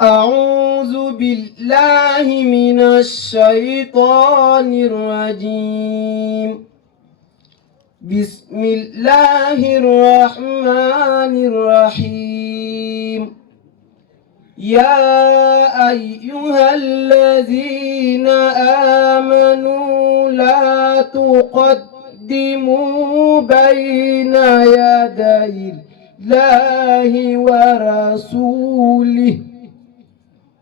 أعوذ بالله من الشيطان الرجيم. بسم الله الرحمن الرحيم. يا أيها الذين آمنوا لا تقدموا بين يدي الله ورسوله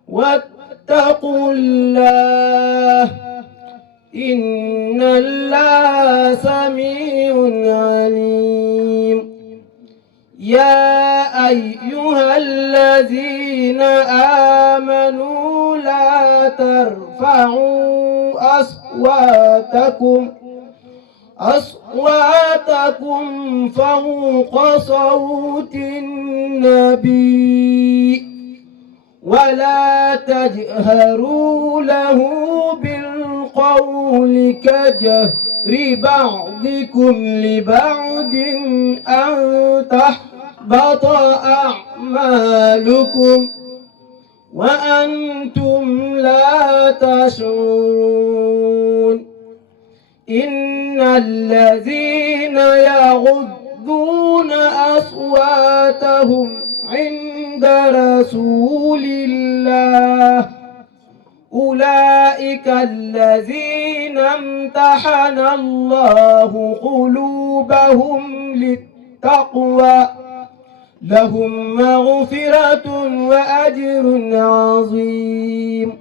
واتقوا الله إن الله سميع عليم. يا أيها الذين آمنوا لا ترفعوا أصواتكم فوق صوت النبي ولا تجهروا له بالقول كجهر بعضكم لبعض أن تحبط أعمالكم وأنتم لا تشعرون. إن الذين يغضون أصواتهم عند رسول الله أولئك الذين امتحن الله قلوبهم للتقوى لهم مغفرة وأجر عظيم.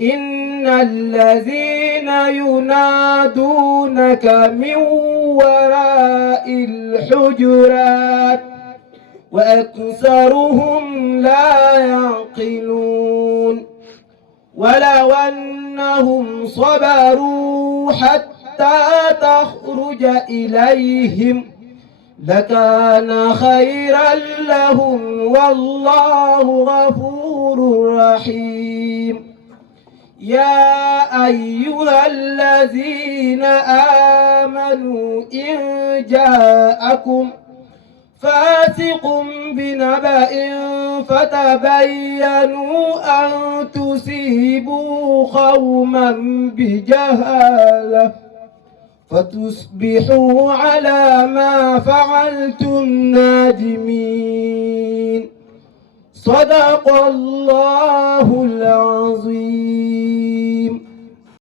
إن الذين ينادونك من وراء الحجرات وأكثرهم لا يعقلون. ولو أنهم صبروا حتى تخرج إليهم لكان خيرا لهم والله غفور رحيم. يا أيها الذين آمنوا إن جاءكم فاسق بنبأ فتبينوا أن تصيبوا قوما بجهالة فتصبحوا على ما فعلتم نادمين. صدق الله العظيم.